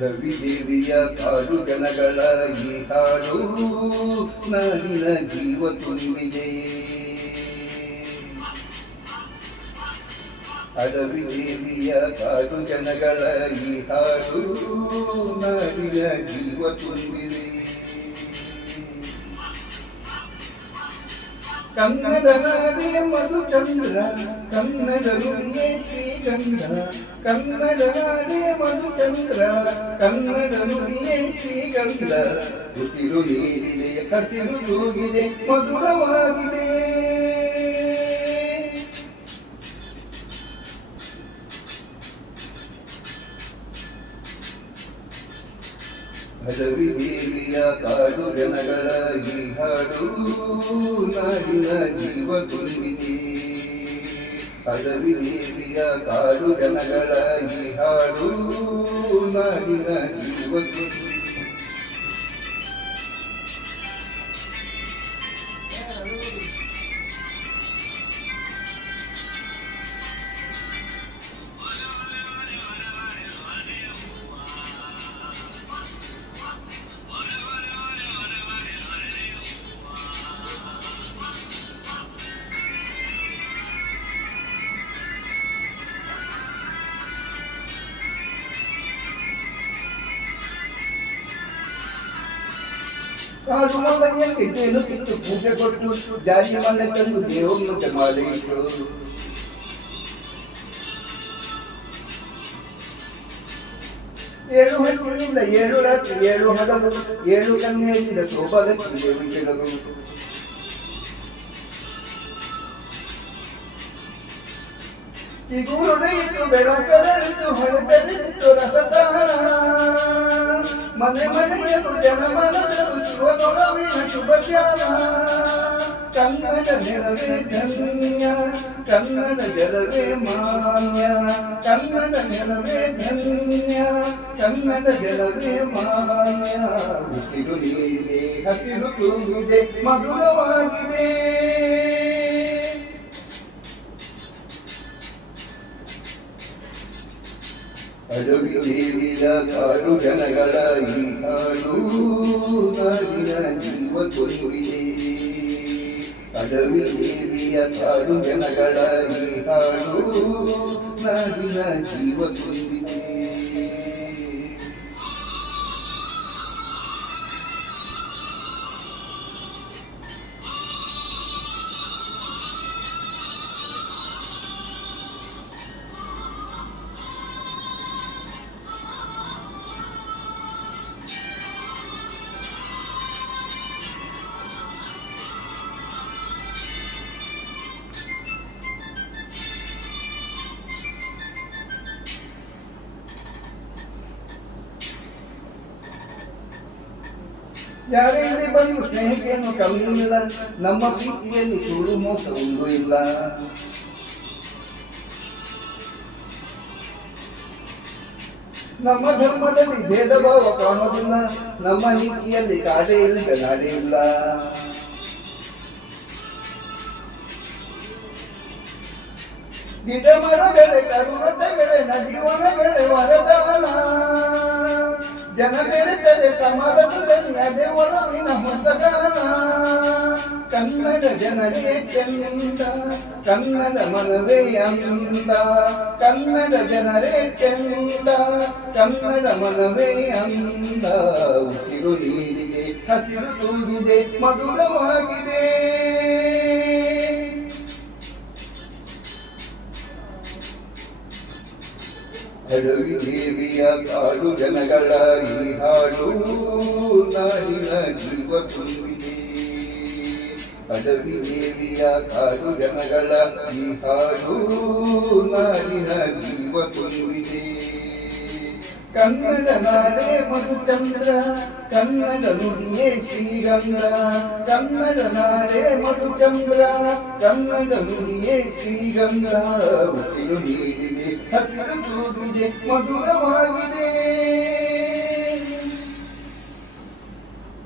ರವಿದೇವಿಯ ಕಾಡು ಜನಗಳ ಈ ಹಾಡು ನಾಡಿನ ಜೀವ ತುಂಬಿದೆ. ರವಿದೇವಿಯ ಕಾಡು ಜನಗಳ ಈ ಹಾಡು ನಾಡಿನ ಜೀವ ತುಂಬಿದೆ. ಕನ್ನಡ ನಾಡಿನ ಮಧುಚಂದ್ರ, ಕನ್ನಡ ನುಡಿಯೇ ಶ್ರೀಗಂಧ. ಕನ್ನಡ ನಾಡಿನ ಮಧುಚಂದ್ರ, ಕನ್ನಡ ನುಡಿಯೇ ಶ್ರೀಗಂಧ. ಉಸಿರು ನೀಡಿದೆ, ಹಸಿರು ತೂಗಿದೆ, ಮಧುರವಾಗಿದೆ. ರವಿದೇವಿಯ ಕಾಡು ಜನಗಳ ಈ ಹಾಡು ನಾಡಿನ ಜೀವ ತುಂಬಿದೆ. ರವಿದೇವಿಯ ಕಾಡು ಜನಗಳ ಈ ಹಾಡು ನಾಡಿನ ಜೀವ ತುಂಬಿದೆ. ಕಾಡು ಮಲ್ಲಯ್ಯಂಗೆ ತೇನು ತಿಂದು ಪೂಜೆ ಕೊಟ್ಟು ಜಾರಿ ಮನೆ ತಂದು ದೇವರನ್ನು ಮಾಲೆ ಇಟ್ಟು ಏಳು ಹಣ್ಣಿನಿಂದ ಏಳು ರಾತ್ರಿ ಏಳು ಹಗಲು ಏಳು ಕನ್ಯೆಯಿಂದ ಶೋಭಾದಕ್ಕೆ ದೇವಿ ಕೆಳಗು. ಚಿಗುರುಡೆಯಿತು ಬೆಳಕರಳಿತು ಹೊಳೆತರಿಸಿತು ರಸತಾಣ. ಮನೆ ಮನೆಯಲು ಜನಮನದರು ಶಿವನೊಳವಿನ ಶುಭ ಧ್ಯಾನ. ಕನ್ನಡ ನೆಲವೇ ಧನ್ಯ, ಕನ್ನಡ ಜಲವೇ ಮಾನ್ಯ. ಕನ್ನಡ ನೆಲವೇ ಧನ್ಯ, ಕನ್ನಡ ಜಲವೇ ಮಾನ್ಯ. ಉಸಿರು ನೀಡಿದೆ, ಹಸಿರು ತುಂಬಿದೆ, ಮಧುರವಾಗಿದೆ. ರವಿದೇವಿಯ ಕಾಡು ಜನಗಳ ಈ ಹಾಡು ನಾಡಿನ ಜೀವ ತುಂಬಿದೆ. ರವಿದೇವಿಯ ಕಾಡು ಜನಗಳ ಈ ಹಾಡು ನಾಡಿನ ಜೀವ ತುಂಬಿದೆ. ಯಾರೇ ಬಂದು ಸ್ನೇಹಿತೆಯನ್ನು ಕಮ್ಮಿ ಇಲ್ಲ, ನಮ್ಮ ಪ್ರೀತಿಯಲ್ಲಿ ಸುಳ್ಳು ಮೋಸ ಒಂದೂ ಇಲ್ಲ. ನಮ್ಮ ಧರ್ಮದಲ್ಲಿ ಭೇದ ಭಾವ ಕಾಣೋದಿಲ್ಲ, ನಮ್ಮ ನೀತಿಯಲ್ಲಿ ಕಾಡೇ ಇಲ್ಲ ನಾಡೇ ಇಲ್ಲ. ಗಿಡ ಮರಗಳೇ ಕರುಣತೆಗಳೇ ನದಿವನಗಳೇ ವರದಾನ. ಜನ ಬೆರೆತರೆ ಸಮರಸದಲ್ಲಿ ಅದೇ ಒಲವಿನ ಹೊಸಗಾನ. ಕನ್ನಡ ಜನರೇ ಚಂದ, ಕನ್ನಡ ಮನವೇ ಅಂದ. ಕನ್ನಡ ಜನರೇ ಚಂದ, ಕನ್ನಡ ಮನವೇ ಅಂದ. ಉಸಿರು ನೀಡಿದೆ, ಹಸಿರು ತೂಗಿದೆ, ಮಧುರವಾಗಿದೆ. ರವಿದೇವಿಯ ಕಾಡು ಜನಗಳ ಈ ಹಾಡು ನಾಡಿನ ಜೀವ ತುಂಬಿದೆ. ರವಿದೇವಿಯ ಕಾಡು ಜನಗಳ ಈ ಹಾಡು ನಾಡಿನ ಜೀವ ತುಂಬಿದೆ. ಕನ್ನಡ ನಾಡೇ ಮಧುಚಂದ್ರ, ಕನ್ನಡ ನುಡಿಯೇ ಶ್ರೀಗಂಧ. ಕನ್ನಡ ನಾಡೇ ಮಧುಚಂದ್ರ, ಕನ್ನಡ ನುಡಿಯೇ ಶ್ರೀಗಂಧ. ಉಸಿರು ನೀಡಿದೆ, ಹಸಿರು ತೂಗಿದೆ, ಮಧುರವಾಗಿದೆ.